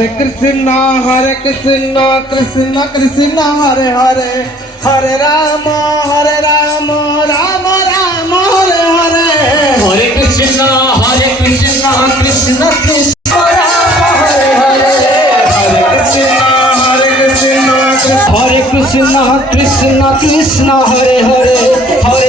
Krishna Krishna Krishna Hare Hare Hare Ram Ram Ram Hare Hare Hare Krishna Krishna Krishna Ram Hare Hare Hare Krishna Hare Krishna Krishna Krishna Hare Hare Hare